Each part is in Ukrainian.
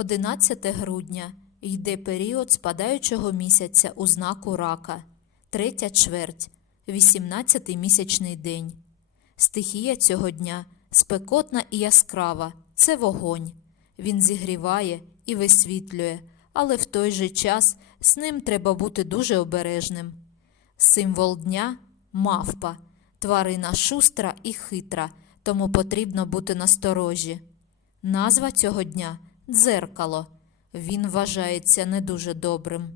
11 грудня йде період спадаючого місяця у знаку рака, третя чверть, 18-й місячний день. Стихія цього дня спекотна і яскрава це вогонь. Він зігріває і висвітлює, але в той же час з ним треба бути дуже обережним. Символ дня мавпа, тварина шустра і хитра, тому потрібно бути насторожі. Назва цього дня дзеркало. Він вважається не дуже добрим.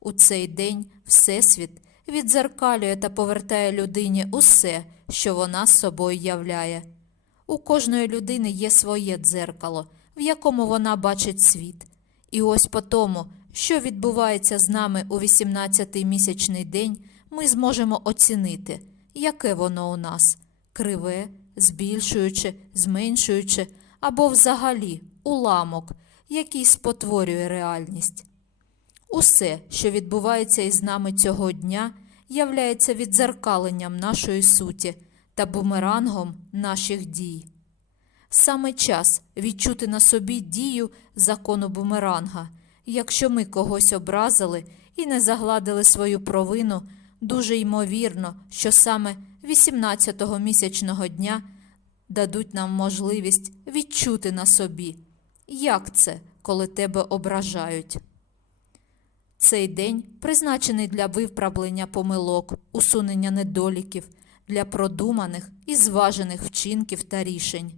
У цей день Всесвіт віддзеркалює та повертає людині усе, що вона собою являє. У кожної людини є своє дзеркало, в якому вона бачить світ. І ось по тому, що відбувається з нами у 18-й місячний день, ми зможемо оцінити, яке воно у нас криве, збільшуючи, зменшуючи або взагалі уламок, який спотворює реальність. Усе, що відбувається із нами цього дня, являється віддзеркаленням нашої суті та бумерангом наших дій. Саме час відчути на собі дію закону бумеранга. Якщо ми когось образили і не загладили свою провину, дуже ймовірно, що саме 18-го місячного дня дадуть нам можливість відчути на собі, як це, коли тебе ображають. Цей день призначений для виправлення помилок, усунення недоліків, для продуманих і зважених вчинків та рішень.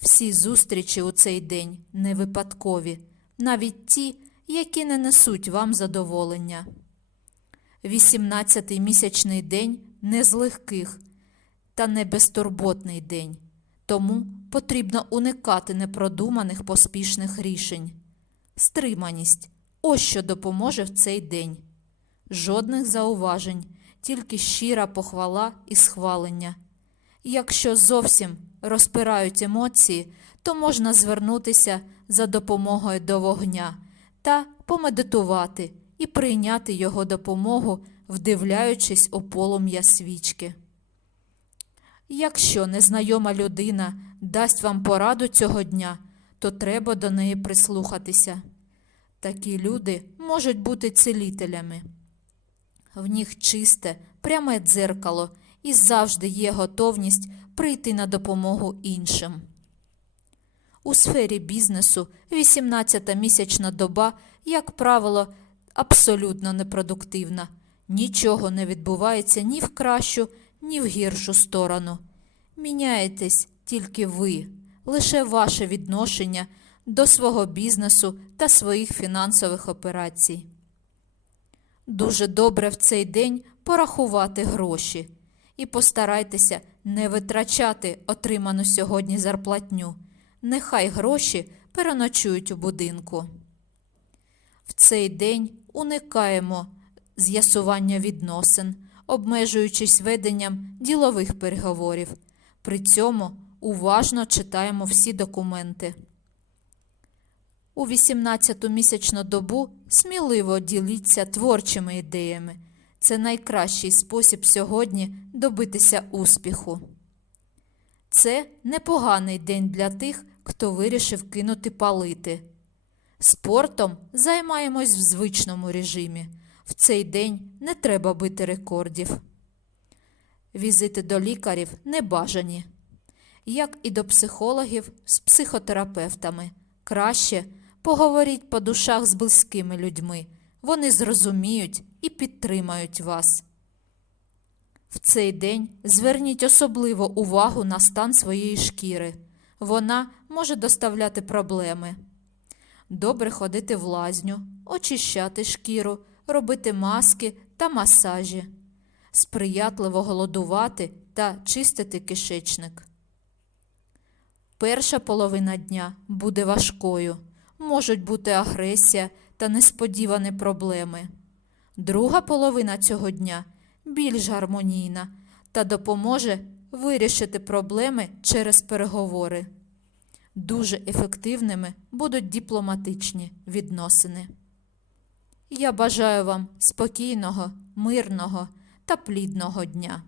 Всі зустрічі у цей день не випадкові, навіть ті, які не несуть вам задоволення. 18-й місячний день не з легких та не безтурботний день, тому потрібно уникати непродуманих поспішних рішень. Стриманість ось що допоможе в цей день. Жодних зауважень, тільки щира похвала і схвалення. Якщо зовсім розпирають емоції, то можна звернутися за допомогою до вогня та помедитувати і прийняти його допомогу, вдивляючись у полум'я свічки. Якщо незнайома людина дасть вам пораду цього дня, то треба до неї прислухатися. Такі люди можуть бути цілителями. В них чисте, пряме дзеркало і завжди є готовність прийти на допомогу іншим. У сфері бізнесу 18-та місячна доба, як правило, абсолютно непродуктивна. Нічого не відбувається ні в кращу, ні в гіршу сторону. Міняєтесь тільки ви, лише ваше відношення до свого бізнесу та своїх фінансових операцій. Дуже добре в цей день порахувати гроші і постарайтеся не витрачати отриману сьогодні зарплатню. Нехай гроші переночують у будинку. В цей день уникаємо з'ясування відносин, обмежуючись веденням ділових переговорів. При цьому уважно читаємо всі документи. У 18-ту місячну добу сміливо діліться творчими ідеями. Це найкращий спосіб сьогодні добитися успіху. Це непоганий день для тих, хто вирішив кинути палити. Спортом займаємось в звичному режимі. В цей день не треба бити рекордів. Візити до лікарів не бажані, як і до психологів з психотерапевтами. Краще поговоріть по душах з близькими людьми. Вони зрозуміють і підтримають вас. В цей день зверніть особливо увагу на стан своєї шкіри. Вона може доставляти проблеми. Добре ходити в лазню, очищати шкіру, робити маски та масажі, сприятливо голодувати та чистити кишечник. Перша половина дня буде важкою, можуть бути агресія та несподівані проблеми. Друга половина цього дня більш гармонійна та допоможе вирішити проблеми через переговори. Дуже ефективними будуть дипломатичні відносини. Я бажаю вам спокійного, мирного та плідного дня.